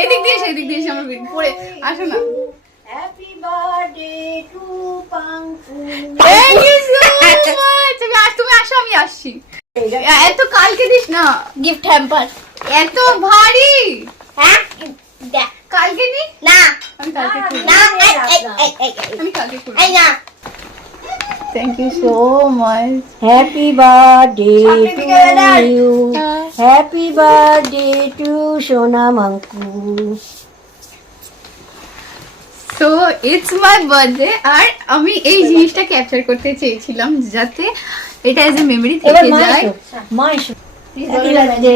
এদিক দিয়ে সেদিক দিয়ে আমার পড়ে আসো না। Happy birthday to Panku. Thank you so much. তুমি আসো, আমি আসছি। এত কালকে দিস না গিফট হ্যাম্পার। এত ভারী। হ্যাঁ দেখ কালকে নি না আমি কালকে করব। না আমি কালকে করব। এই না thank you so much. Happy birthday to you, happy birthday to সোনা মাঙ্কু। So it's my birthday. আর আমি এই জিনিসটা ক্যাপচার করতে চেয়েছিলাম যাতে এটা এজ এ মেমরি থেকে যায়। মাইশো হ্যাপি বার্থডে।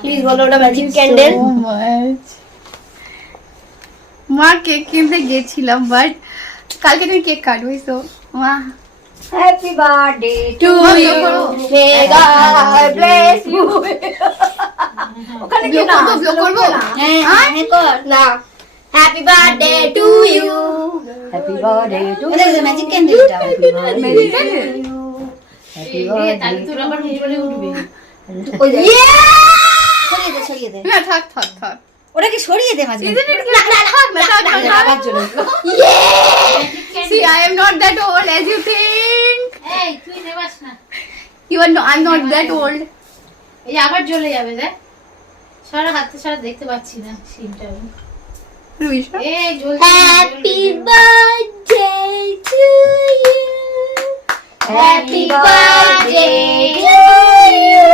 প্লিজ বলো ওটা ম্যাজিক ক্যান্ডেল। So much. মা কেক কিনতে গেছিলাম বাট কালকে তুমি কেক কাটবি। সো মা happy birthday to you. May God bless you. ওখানে ব্লো করবো, ব্লো করবো। হ্যাঁ কর না। Happy birthday to you. Happy birthday to এটা যে ম্যাজিক ক্যান্ডেলটা। Magic candle? Happy birthday. তোর আবার উঠে উঠবে। ওই যে ছড়িয়ে দে। না থাক থাক থাক। ওটাকে সরিয়ে দে মাঝে। Isn't it cute? থাক না, থাক না, থাক। আবার চলে এলো। See, I am not that old as you think. এই তুই নেবাস না, You are not, I'm not that old. এই আবার জ্বলে যাবে। দেখ সারা হাতে সারা দেখতে পাচ্ছি না সিনটা আমি। রুইশা। এই জ্বলছে happy birthday to you. Happy birthday to you.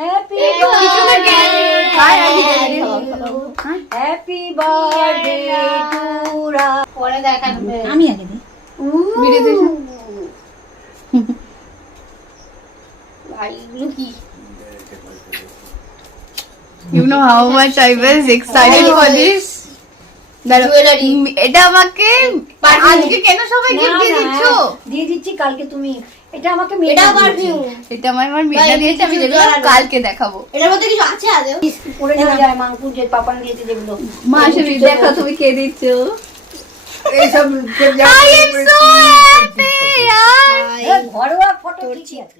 Happy Hi, Auntie Daddy. Happy birthday to রা। পরে দেখাবে। আমি আগে দিই। ভিডিও দেখো। ভাই এগুলো কি? You know how much I was excited for this. Jewellery. এটা আমাকে আজকে কেন সবাই গিফট দিয়ে দিচ্ছ? দিয়ে দিচ্ছি কালকে তুমি। এটা আমাকে এটা পারফিউম। এটা আমার মেয়েটা ভাই, দিয়েছে, আমি কিছু যেগুলো দেওয়ার নেই। কালকে দেখাবো। এটার মধ্যে কিছু আছে আদৌ? করে নিয়ে যায় মাঙ্কু যে পাপান দিয়েছে যেগুলো। মা আসলে দেখো তুমি কে দিচ্ছ। এইসব I am so happy. ঘরোয়া ফটো ঠিকই আছে।